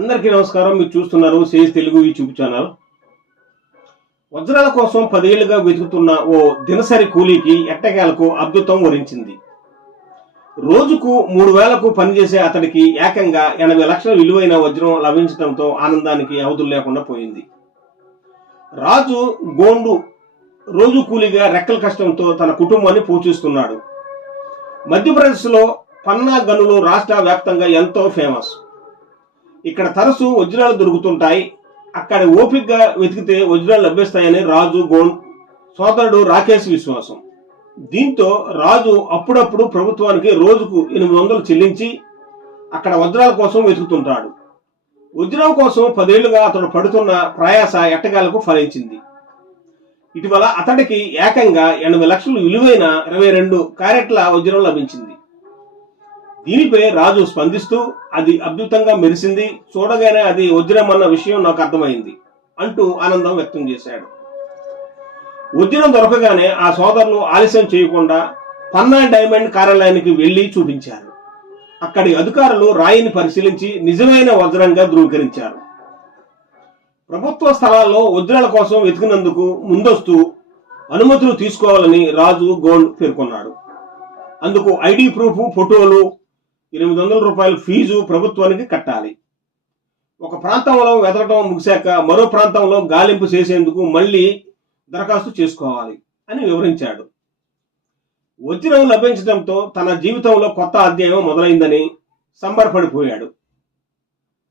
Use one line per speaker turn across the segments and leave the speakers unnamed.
అందరికీ నమస్కారం. మీరు చూస్తున్నారు సేజ్ తెలుగు యూట్యూబ్ ఛానల్. వజ్రాల కోసం పదేళ్ళుగా వెతుకుతున్న ఓ దినసరి కూలీకి ఎట్టకేలకు అద్భుతం వరించింది. రోజుకు మూడు వేలకు పనిచేసే అతడికి ఏకంగా ఎనభై లక్షల విలువైన వజ్రం లభించడంతో ఆనందానికి అవధులు లేకుండా పోయింది. రాజు గోండు రోజు కూలీగా రెక్కల కష్టంతో తన కుటుంబాన్ని పోషిస్తున్నాడు. మధ్యప్రదేశ్లో పన్నా గనులు రాష్ట్ర వ్యాప్తంగా ఎంతో ఫేమస్. ఇక్కడ తరచు వజ్రాలు దొరుకుతుంటాయి. అక్కడ ఓపికగా వెతికితే వజ్రాలు లభిస్తాయని రాజు గోండ్ సోదరుడు రాకేష్ విశ్వాసం. దీంతో రాజు అప్పుడప్పుడు ప్రభుత్వానికి రోజుకు ఎనిమిది వందలు చెల్లించి అక్కడ వజ్రాల కోసం వెతుకుతుంటాడు. వజ్రం కోసం పదేళ్ళుగా అతడు పడుతున్న ప్రయాస ఎట్టగాలకు ఫలించింది. ఇటీవల అతడికి ఏకంగా ఎనభై లక్షలు విలువైన ఇరవై రెండు క్యారెట్ల వజ్రం లభించింది. దీనిపై రాజు స్పందిస్తూ అది అద్భుతంగా మెరిసింది చూడగానే అది వజ్రం అన్న విషయం నాకు అర్థమైంది అంటూ ఆనందం వ్యక్తం చేశాడు. వజ్రం దొరకగానే ఆ సోదరులు ఆలస్యం చేయకుండా పన్నా డైమండ్ కార్యాలయానికి వెళ్ళి చూపించారు. అక్కడి అధికారులు రాయిని పరిశీలించి నిజమైన వజ్రంగా ధృవీకరించారు. ప్రభుత్వ స్థలాల్లో వజ్రాల కోసం వెతికినందుకు ముందస్తు అనుమతులు తీసుకోవాలని రాజు గోల్డ్ పేర్కొన్నాడు. అందుకు ఐడి ప్రూఫ్ ఫోటోలు ఎనిమిది వందల రూపాయల ఫీజు ప్రభుత్వానికి కట్టాలి. ఒక ప్రాంతంలో వెతకటం ముగిశాక మరో ప్రాంతంలో గాలింపు చేసేందుకు మళ్ళీ దరఖాస్తు చేసుకోవాలి అని వివరించాడు. వజ్రం లభించడంతో తన జీవితంలో కొత్త అధ్యాయం మొదలైందని సంబరపడిపోయాడు.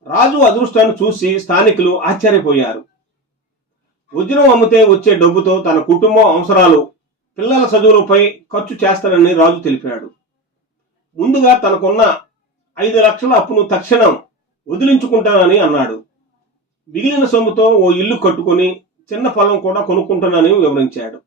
రాజు అదృష్టాన్ని చూసి స్థానికులు ఆశ్చర్యపోయారు. వజ్రం అమ్మితే వచ్చే డబ్బుతో తన కుటుంబం అవసరాలు పిల్లల చదువులపై ఖర్చు చేస్తానని రాజు తెలిపాడు. ముందుగా తనకున్న ఐదు లక్షల అప్పును తక్షణం వదిలించుకుంటానని అన్నాడు. మిగిలిన సొమ్ముతో ఓ ఇల్లు కట్టుకుని చిన్న పొలం కూడా కొనుక్కుంటానని వివరించాడు.